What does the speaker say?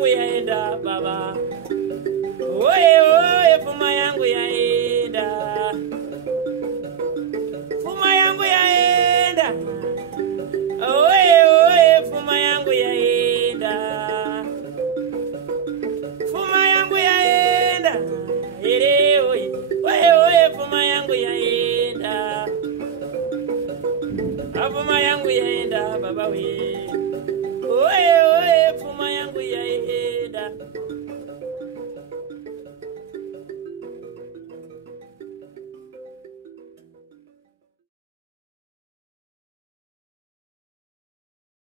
yangu yaenda baba. Oye oye fuma yangu yaenda. Fuma yangu yaenda. Oye oye fuma yangu yaenda. Fuma yangu yaenda. Ere oye. Oye oye fuma yangu yaenda. Fuma yangu yaenda baba we. Oye oye fuma yangu yaenda.